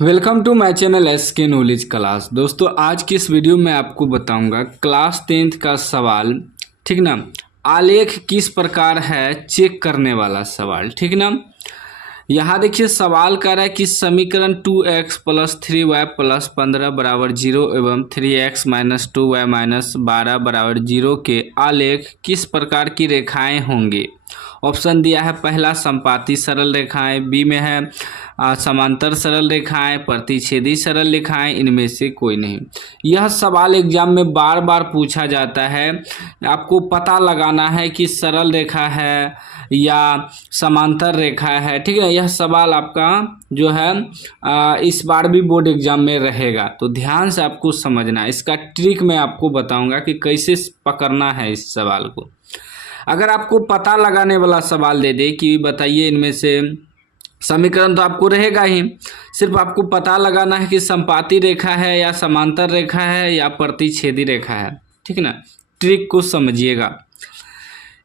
Welcome to my channel SK knowledge class. दोस्तों आज की इस वीडियो में आपको बताऊंगा क्लास 10th का सवाल, ठीक ना। आलेख किस प्रकार है चेक करने वाला सवाल, ठीक ना। यहाँ देखिए सवाल कर रहा है कि समीकरण 2x प्लस 3y प्लस 15 बराबर 0 एवं 3x माइनस 2y माइनस 12 बराबर 0 के आलेख किस प्रकार की रेखाएं होंगे। ऑप्शन दिया है, पहला संपाती सरल रेखाएं, बी में है समांतर सरल रेखाएं, प्रतिच्छेदी सरल रेखाएं, इनमें से कोई नहीं। यह सवाल एग्जाम में बार बार पूछा जाता है। आपको पता लगाना है कि सरल रेखा है या समांतर रेखा है, ठीक है। यह सवाल आपका जो है इस बार भी बोर्ड एग्जाम में रहेगा, तो ध्यान से आपको समझना है। इसका ट्रिक मैं आपको बताऊंगा कि कैसे पकड़ना है इस सवाल को। अगर आपको पता लगाने वाला सवाल दे दे कि बताइए इनमें से, समीकरण तो आपको रहेगा ही, सिर्फ आपको पता लगाना है कि संपाती रेखा है या समांतर रेखा है या प्रतिच्छेदी रेखा है, ठीक ना। ट्रिक को समझिएगा।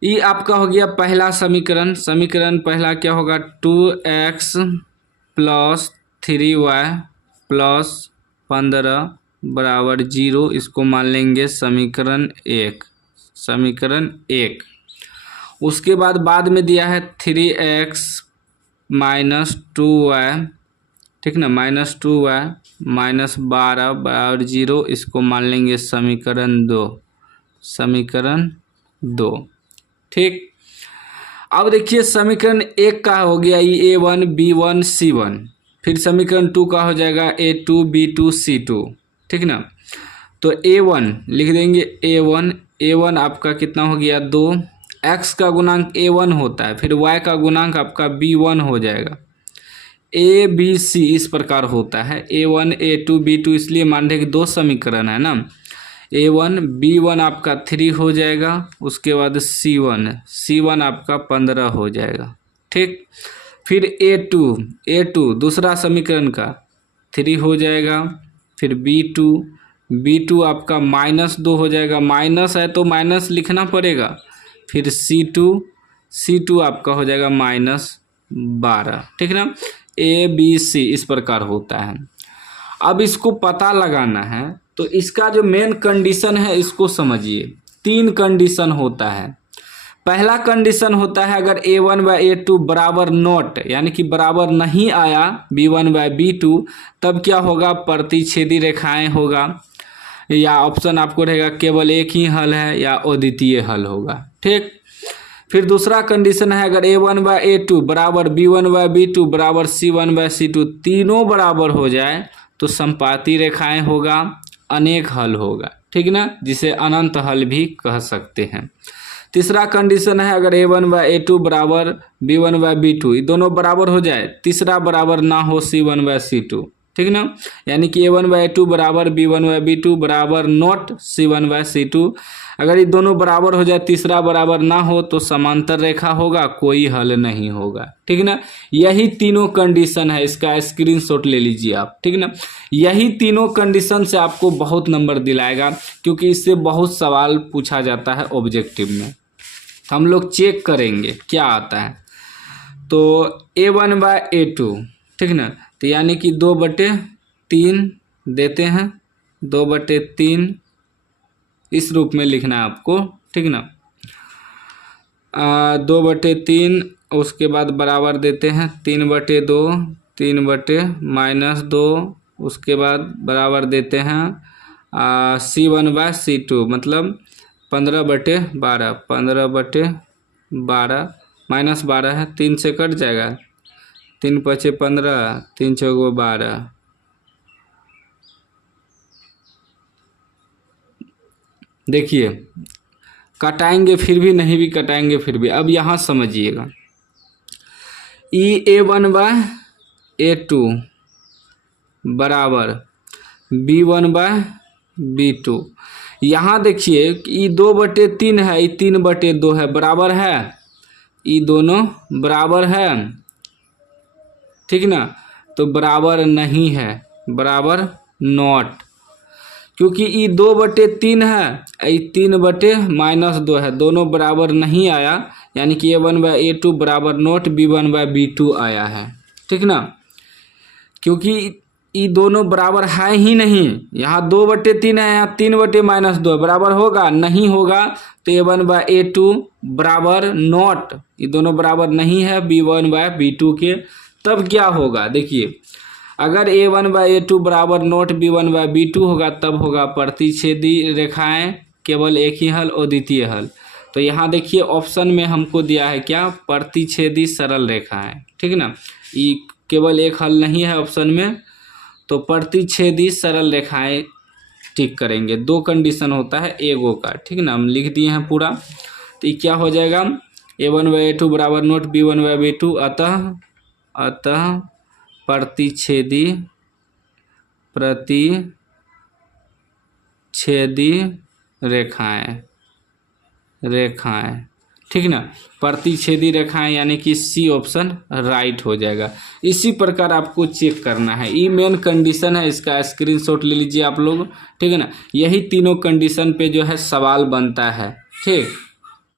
ये आपका हो गया पहला समीकरण। समीकरण पहला क्या होगा, 2x प्लस 3y प्लस 15 बराबर 0, इसको मान लेंगे समीकरण एक। समीकरण एक। उसके बाद में दिया है 3x माइनस 2y, ठीक ना, माइनस 2y माइनस 12 बराबर 0, इसको मान लेंगे समीकरण दो। समीकरण दो, ठीक। अब देखिए समीकरण एक का हो गया ये A1 B1 C1, फिर समीकरण 2 का हो जाएगा A2 B2 C2, ठीक ना। तो A1 लिख देंगे, A1 आपका कितना हो गया 2, x का गुणांक A1 होता है, फिर y का गुणांक आपका B1 हो जाएगा। A B C इस प्रकार होता है, A1 A2 B2, इसलिए मान रहे कि दो समीकरण है ना। A1 B1 आपका 3 हो जाएगा, उसके बाद C1 आपका 15 हो जाएगा, ठीक। फिर A2 दूसरा समीकरण का 3 हो जाएगा, फिर B2 आपका -2 हो जाएगा, माइनस है तो माइनस लिखना पड़ेगा। फिर C2 आपका हो जाएगा -12, ठीक ना। A B C इस प्रकार होता है। अब इसको पता लगाना है, तो इसका जो मेन कंडीशन है इसको समझिए। 3 कंडीशन होता है। पहला कंडीशन होता है अगर A1 व A2 बराबर नॉट, यानी कि बराबर नहीं आया B1 व B2, तब क्या होगा, प्रतिच्छेदी रेखाएं होगा, या ऑप्शन आपको रहेगा केवल एक ही हल है या अद्वितीय हल होगा, ठीक। फिर दूसरा कंडीशन है अगर A1 व A2 बराबर B1 व B2 बराबर C1 व C2, तीनों बराबर हो जाए तो संपाती रेखाएं होगा, अनेक हल होगा, ठीक ना, जिसे अनंत हल भी कह सकते हैं। तीसरा कंडीशन है अगर A1 व A2 बराबर B1 व B2, ये दोनों बराबर हो जाए, तीसरा बराबर ना हो C1 व C2, ठीक ना। यानी कि A1 व A2 बराबर B1 व B2 बराबर नॉट C1 व C2, अगर ये दोनों बराबर हो जाए, तीसरा बराबर ना हो तो समांतर रेखा होगा, कोई हल नहीं होगा, ठीक ना। यही तीनों कंडीशन है, इसका स्क्रीनशॉट ले लीजिए आप, ठीक ना। यही तीनों कंडीशन से आपको बहुत नंबर दिलाएगा, क्योंकि इससे बहुत सवाल पूछा जाता है ऑब्जेक्टिव में। हम लोग चेक करेंगे क्या आता है। तो A1 व A2, ठीक ना, तो यानी कि 2/3 देते हैं, 2/3 इस रूप में लिखना है आपको, ठीक ना। 2/3, उसके बाद बराबर देते हैं 3/2, 3/-2, उसके बाद बराबर देते हैं C1 व C2, मतलब 15/12, 15/12 -12 है, 3 से कट जाएगा, 3 × 5 = 15, 3 × 6 = 12। देखिए कटाएंगे फिर भी नहीं, भी कटाएंगे फिर भी। अब यहाँ समझिएगा, A1 व A2 बराबर B1 व B2, यहाँ देखिए ये 2/3 है, ये 3/2 है, बराबर है, ये दोनों बराबर है, ठीक ना। तो बराबर नहीं है, बराबर नॉट, क्योंकि ये 2/3 है, ये 3/-2 है, दोनों बराबर नहीं आया, यानी कि A1 व A2 बराबर नॉट B1 व B2 आया है, ठीक ना। क्योंकि ये दोनों बराबर है ही नहीं। यहाँ 2/3 है, यहाँ 3/-2 बराबर होगा नहीं होगा। तो A1/A2 बराबर नॉट, ये दोनों बराबर नहीं है B1/B2 के। तब क्या होगा देखिए, अगर A1/A2 बराबर नॉट B1/B2 होगा तब होगा प्रतिच्छेदी रेखाएं केवल एक ही हल और द्वितीय हल। तो यहाँ देखिए ऑप्शन में हमको दिया है क्या, प्रतिच्छेदी सरल रेखाएं, ठीक है ना। ये केवल एक हल नहीं है ऑप्शन में, तो प्रतिच्छेदी सरल रेखाएं टिक करेंगे। 2 कंडीशन होता है एगो का, ठीक है ना। हम लिख दिए हैं पूरा। तो ये क्या हो जाएगा, A1/A2 बराबर नॉट B1/B2, अतः प्रतिच्छेदी रेखाएं, ठीक ना। प्रतिच्छेदी रेखाएं यानी कि सी ऑप्शन राइट हो जाएगा। इसी प्रकार आपको चेक करना है, ये मेन कंडीशन है, इसका स्क्रीनशॉट ले लीजिए आप लोग, ठीक है ना। यही तीनों कंडीशन पे जो है सवाल बनता है, ठीक।